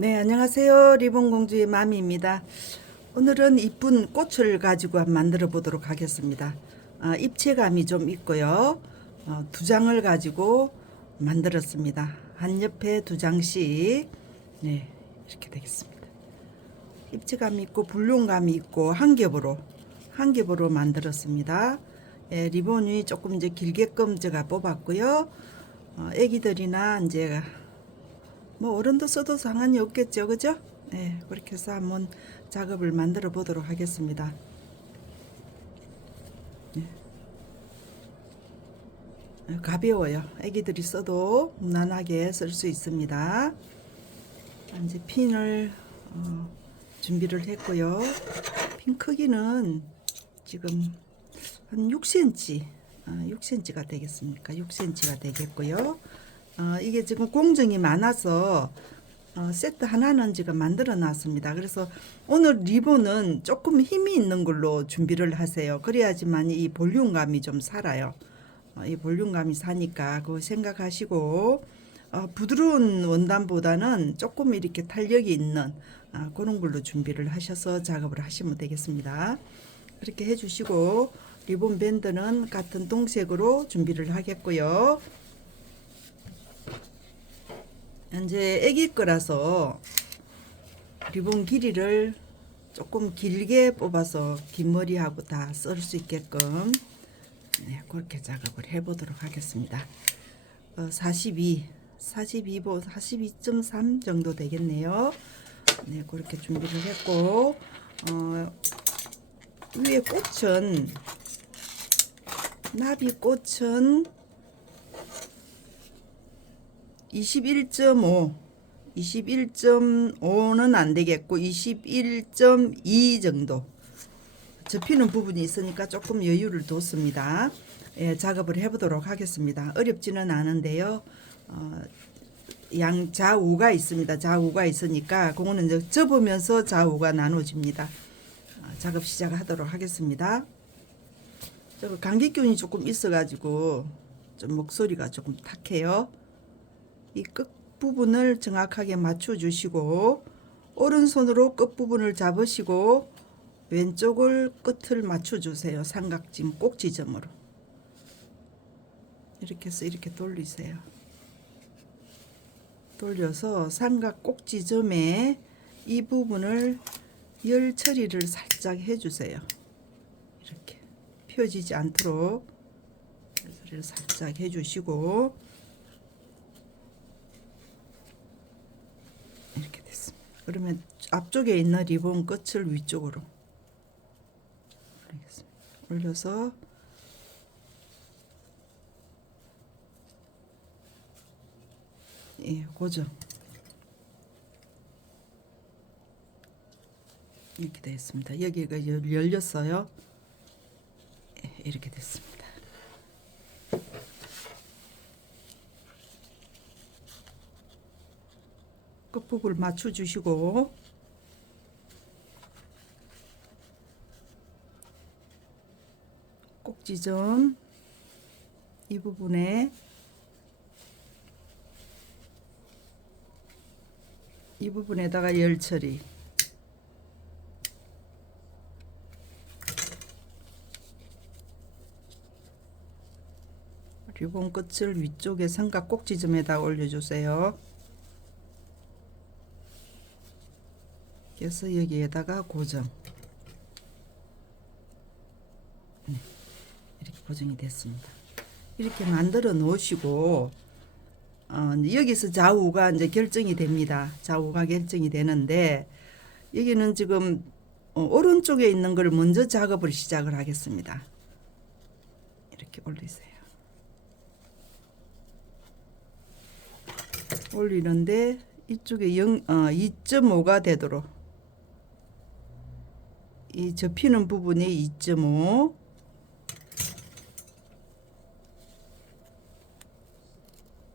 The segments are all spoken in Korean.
네, 안녕하세요. 리본공주의 마미입니다. 오늘은 이쁜 꽃을 가지고 한번 만들어 보도록 하겠습니다. 입체감이 좀 있고요. 두 장을 가지고 만들었습니다. 한 옆에 두 장씩. 네, 이렇게 되겠습니다. 입체감이 있고 볼륨감이 있고 한 겹으로 만들었습니다. 예, 리본이 조금 이제 길게끔 제가 뽑았고요. 애기들이나 이제 뭐 어른도 써도 상관이 없겠죠, 그죠? 네, 그렇게 해서 한번 작업을 만들어 보도록 하겠습니다. 가벼워요. 애기들이 써도 무난하게 쓸 수 있습니다. 이제 핀을 준비를 했고요. 핀 크기는 지금 한 6cm, 6cm가 되겠습니까? 6cm가 되겠고요. 이게 지금 공정이 많아서 세트 하나는 지금 만들어 놨습니다. 그래서 오늘 리본은 조금 힘이 있는 걸로 준비를 하세요. 그래야지만 이 볼륨감이 좀 살아요. 이 볼륨감이 사니까 그거 생각하시고 부드러운 원단보다는 조금 이렇게 탄력이 있는 그런 걸로 준비를 하셔서 작업을 하시면 되겠습니다. 그렇게 해주시고 리본 밴드는 같은 동색으로 준비를 하겠고요. 이제 애기 거라서 리본 길이를 조금 길게 뽑아서 긴 머리하고 다 쓸 수 있게끔 그렇게 작업을 해 보도록 하겠습니다. 42.3 정도 되겠네요. 네, 그렇게 준비를 했고 위에 꽃은 나비꽃은 21.5는 안 되겠고 21.2 정도 접히는 부분이 있으니까 조금 여유를 뒀습니다. 예, 작업을 해보도록 하겠습니다. 어렵지는 않은데요. 양좌우가 있습니다. 좌우가 있으니까 그거는 이제 접으면서 좌우가 나눠집니다. 작업 시작하도록 하겠습니다. 저 감기균이 조금 있어가지고 좀 목소리가 조금 탁해요. 이 끝부분을 정확하게 맞춰주시고 오른손으로 끝부분을 잡으시고 왼쪽을 끝을 맞춰주세요. 삼각진 꼭지점으로 이렇게 해서 이렇게 돌리세요. 돌려서 삼각 꼭지점에 이 부분을 열 처리를 살짝 해주세요. 이렇게 펴지지 않도록 열 처리를 살짝 해주시고 이렇게 됐습니다. 그러면 앞쪽에 있는 리본 끝을 위쪽으로 올려서 예, 고정 이렇게 되어 있습니다. 여기가 열렸어요. 예, 이렇게 됐습니다. 끝부분을 맞춰 주시고 꼭지점 이 부분에 이 부분에다가 열 처리 리본 끝을 위쪽에 삼각 꼭지점에다 올려주세요. 그래서 여기에다가 고정 이렇게 고정이 됐습니다. 이렇게 만들어 놓으시고 여기서 좌우가 이제 결정이 됩니다. 좌우가 결정이 되는데 여기는 지금 오른쪽에 있는 걸 먼저 작업을 시작을 하겠습니다. 이렇게 올리세요. 올리는데 이쪽에 2.5가 되도록 이 접히는 부분이 2.5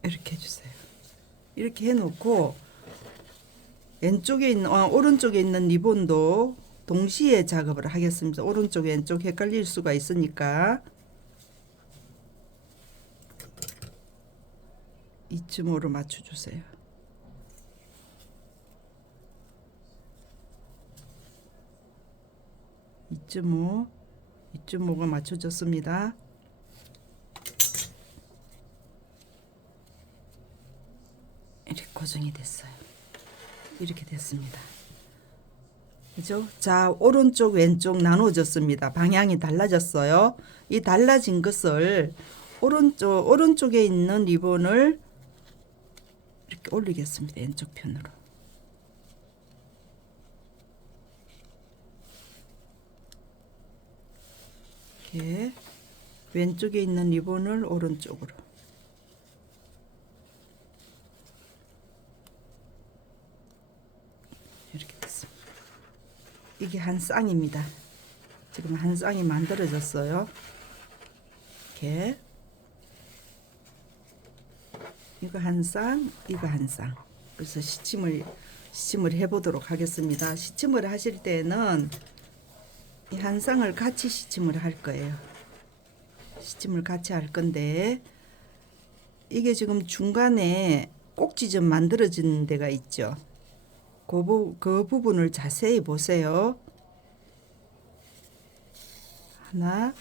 이렇게 해주세요. 이렇게 해놓고 왼쪽에 있는 오른쪽에 있는 리본도 동시에 작업을 하겠습니다. 오른쪽 왼쪽 헷갈릴 수가 있으니까 2.5로 맞춰주세요. 2.5가 맞춰졌습니다. 이렇게 고정이 됐어요. 이렇게 됐습니다. 그죠? 자, 오른쪽 왼쪽 나누어졌습니다. 방향이 달라졌어요. 이 달라진 것을 오른쪽에 있는 리본을 이렇게 올리겠습니다. 왼쪽 편으로. 이렇게 왼쪽에 있는 리본을 오른쪽으로. 이렇게 됐습니다. 이게 한 쌍입니다. 지금 한 쌍이 만들어졌어요. 이렇게. 이거 한 쌍, 이거 한 쌍. 그래서 시침을 해보도록 하겠습니다. 시침을 하실 때는 이 한 쌍을 같이 시침을 할 거예요. 시침을 같이 할 건데, 이게 지금 중간에 꼭지점 만들어진 데가 있죠. 그 부분을 자세히 보세요. 하나,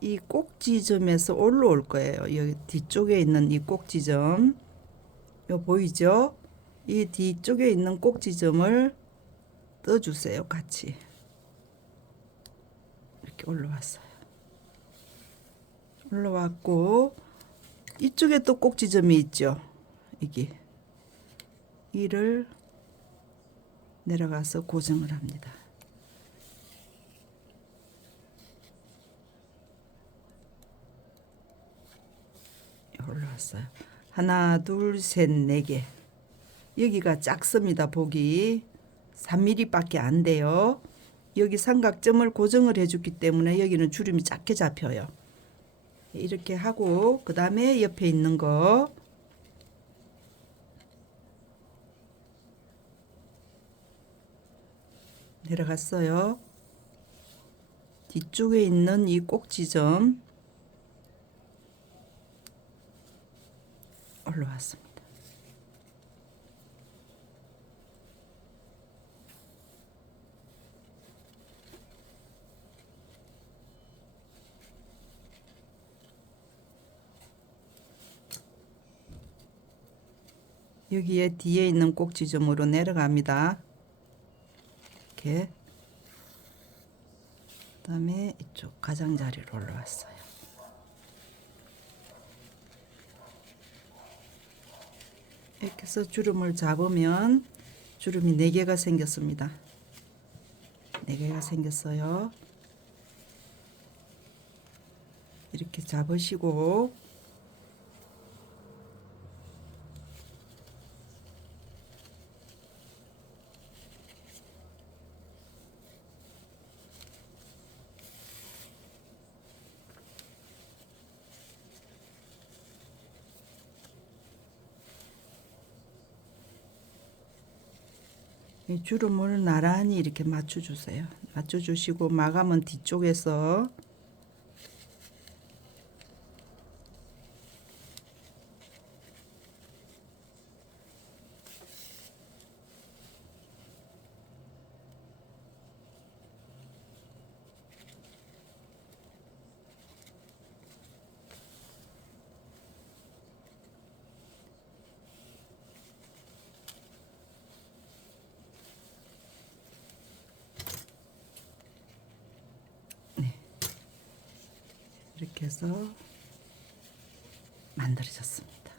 이 꼭지점에서 올라올 거예요. 여기 뒤쪽에 있는 이 꼭지점, 요 보이죠? 이 뒤쪽에 있는 꼭지점을 떠주세요. 같이 이렇게 올라왔어요. 올라왔고, 이쪽에 또 꼭지점이 있죠. 이를 내려가서 고정을 합니다. 올라왔어요. 하나, 둘, 셋, 네 개. 여기가 작습니다. 보기 3mm 밖에 안 돼요. 여기 삼각점을 고정을 해줬기 때문에 여기는 주름이 작게 잡혀요. 이렇게 하고, 그 다음에 옆에 있는 거 내려갔어요. 뒤쪽에 있는 이 꼭지점 올라왔습니다. 여기에 뒤에 있는 꼭지점으로 내려갑니다. 이렇게. 그다음에 이쪽 가장자리로 올라왔어요. 이렇게 해서 주름을 잡으면 주름이 4개가 생겼습니다. 4개가 생겼어요. 이렇게 잡으시고, 이 주름을 나란히 이렇게 맞춰주세요. 맞춰주시고, 마감은 뒤쪽에서 이렇게 해서 만들어졌습니다.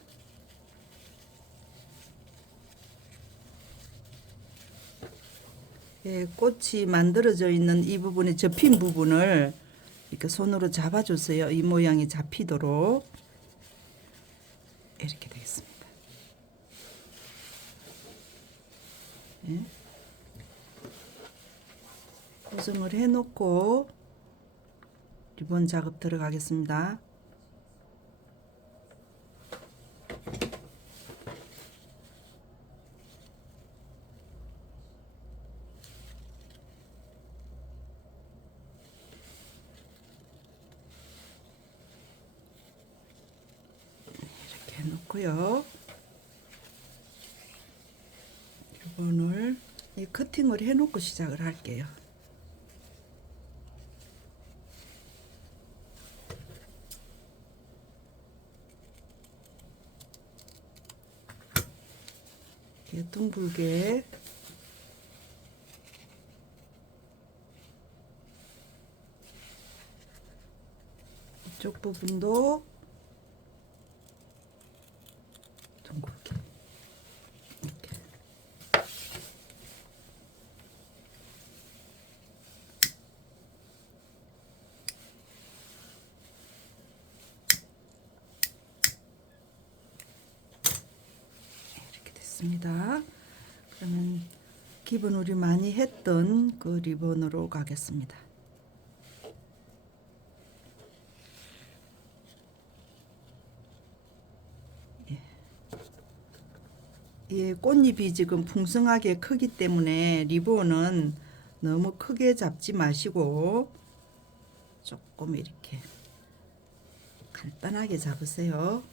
예, 꽃이 만들어져 있는 이 부분에 접힌 부분을 이렇게 손으로 잡아주세요. 이 모양이 잡히도록. 이렇게 되겠습니다. 예. 고정을 해놓고 리본 작업 들어가겠습니다. 이렇게 해놓고요. 리본을 이 커팅을 해놓고 시작을 할게요. 이렇게 둥글게 이쪽 부분도 둥글게 이렇게. 이렇게 됐습니다. 그러면 기본 우리 많이 했던 그 리본으로 가겠습니다. 예, 꽃잎이 지금 풍성하게 크기 때문에 리본은 너무 크게 잡지 마시고 조금 이렇게 간단하게 잡으세요.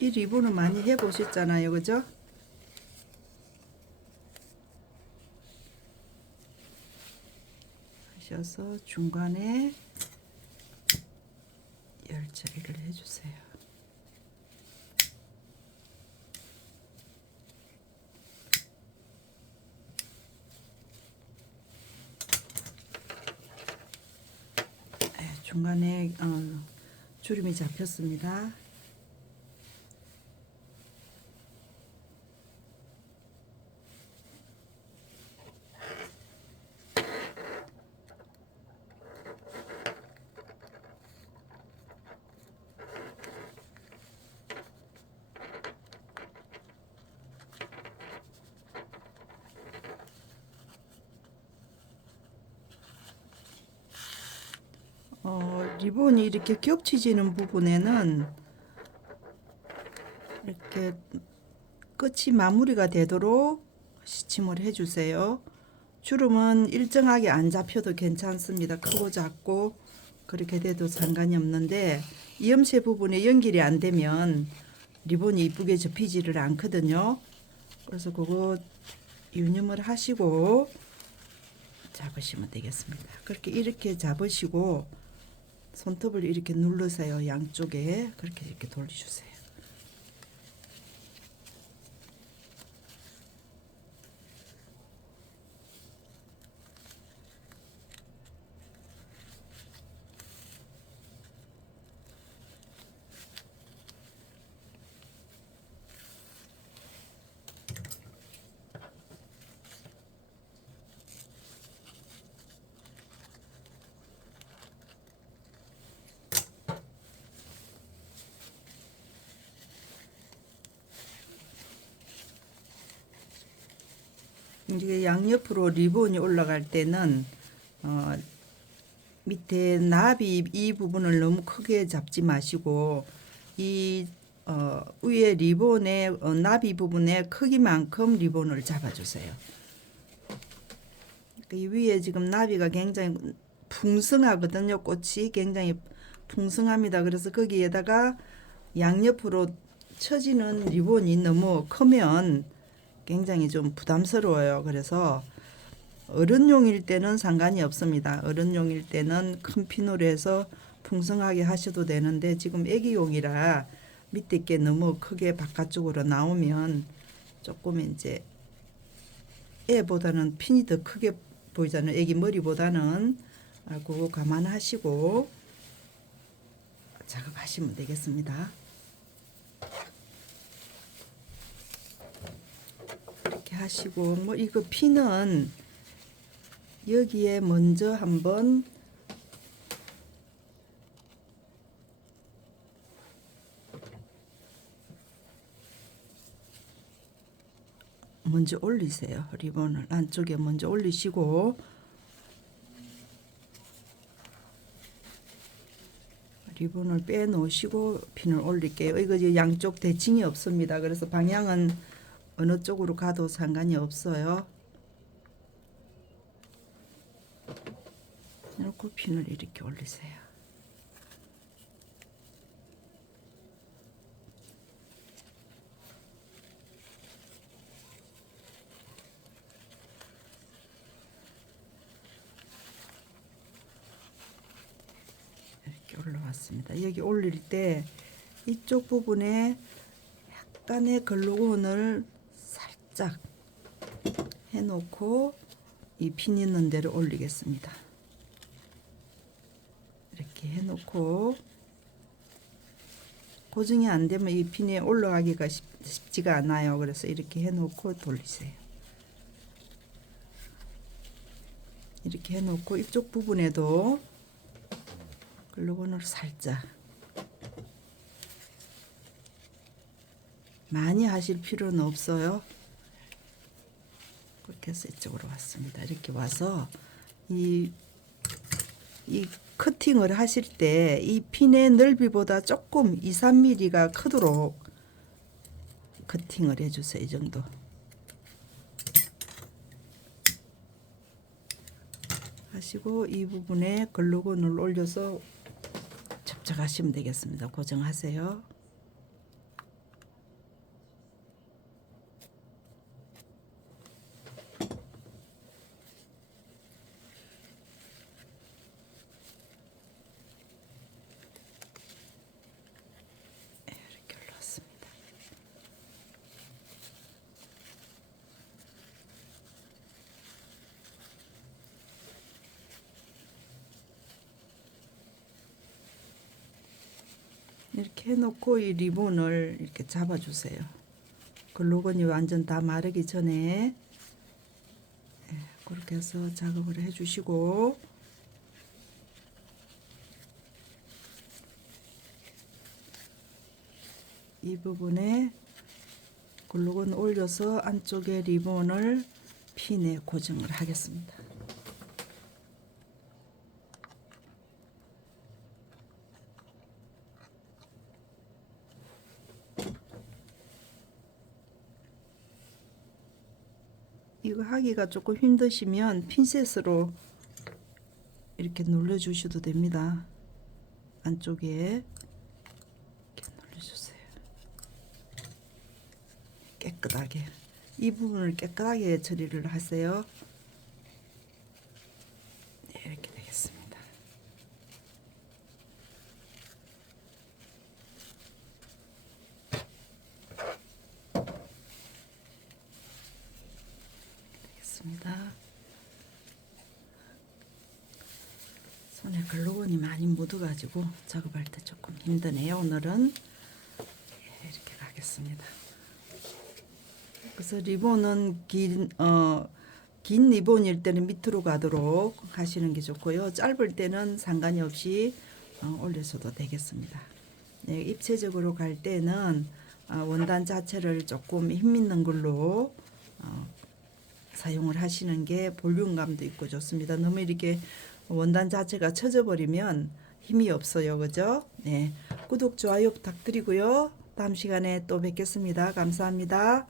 이 리본은 많이 해보셨잖아요, 그죠? 하셔서 중간에 열 처리를 해주세요. 중간에 주름이 잡혔습니다. 리본이 이렇게 겹치지는 부분에는 이렇게 끝이 마무리가 되도록 시침을 해주세요. 주름은 일정하게 안 잡혀도 괜찮습니다. 크고 작고 그렇게 돼도 상관이 없는데 이음새 부분에 연결이 안 되면 리본이 이쁘게 접히지를 않거든요. 그래서 그거 유념을 하시고 잡으시면 되겠습니다. 그렇게 이렇게 잡으시고 손톱을 이렇게 누르세요. 양쪽에 그렇게 이렇게 돌려주세요. 이게 양옆으로 리본이 올라갈 때는 밑에 나비 이 부분을 너무 크게 잡지 마시고 이 위에 리본의 나비 부분의 크기만큼 리본을 잡아주세요. 이 위에 지금 나비가 굉장히 풍성하거든요. 꽃이 굉장히 풍성합니다. 그래서 거기에다가 양옆으로 처지는 리본이 너무 크면 굉장히 좀 부담스러워요. 그래서 어른용일 때는 상관이 없습니다. 어른용일 때는 큰 피놀이 해서 풍성하게 하셔도 되는데 지금 애기용이라 밑에 게 너무 크게 바깥쪽으로 나오면 조금 이제 애보다는 핀이 더 크게 보이잖아요. 애기 머리보다는. 그거 감안하시고 작업하시면 되겠습니다. 이렇게 하시고 뭐 이거 핀은 여기에 먼저 한번 먼저 올리세요. 리본을 안쪽에 먼저 올리시고 리본을 빼 놓으시고 핀을 올릴게요. 이거 이제 양쪽 대칭이 없습니다. 그래서 방향은 어느 쪽으로 가도 상관이 없어요. 이렇게 핀을 이렇게 올리세요. 이렇게 올라왔습니다. 여기 올릴 때 이쪽 부분에 약간의 글루건을 살짝 해놓고 이 핀 있는 데를 올리겠습니다. 이렇게 해놓고 고정이 안 되면 이 핀에 올라가기가 쉽지가 않아요. 그래서 이렇게 해놓고 돌리세요. 이렇게 해놓고 이쪽 부분에도 글루건을 살짝, 많이 하실 필요는 없어요. 그렇게 해서 이쪽으로 왔습니다. 이렇게 와서 이 커팅을 하실 때 이 핀의 넓이보다 조금 2, 3mm가 크도록 커팅을 해주세요. 이 정도. 하시고 이 부분에 글루건을 올려서 접착하시면 되겠습니다. 고정하세요. 이렇게 올라왔습니다. 이렇게 해놓고 이 리본을 이렇게 잡아주세요. 글루건이 완전 다 마르기 전에 그렇게 해서 작업을 해주시고, 이 부분에 글루건 올려서 안쪽에 리본을 핀에 고정을 하겠습니다. 이거 하기가 조금 힘드시면 핀셋으로 이렇게 눌러주셔도 됩니다. 안쪽에 이렇게 눌러주세요. 깨끗하게, 이 부분을 깨끗하게 처리를 하세요. 네, 이렇게 되겠습니다. 손에 글루건이 많이 묻어가지고 작업할 때 조금 힘드네요. 오늘은 이렇게 가겠습니다. 그래서 리본은 긴 리본일 때는 밑으로 가도록 하시는 게 좋고요. 짧을 때는 상관이 없이 올려서도 되겠습니다. 네, 입체적으로 갈 때는 원단 자체를 조금 힘있는 걸로 사용을 하시는 게 볼륨감도 있고 좋습니다. 너무 이렇게 원단 자체가 처져 버리면 힘이 없어요. 그죠? 네. 구독, 좋아요 부탁드리고요. 다음 시간에 또 뵙겠습니다. 감사합니다.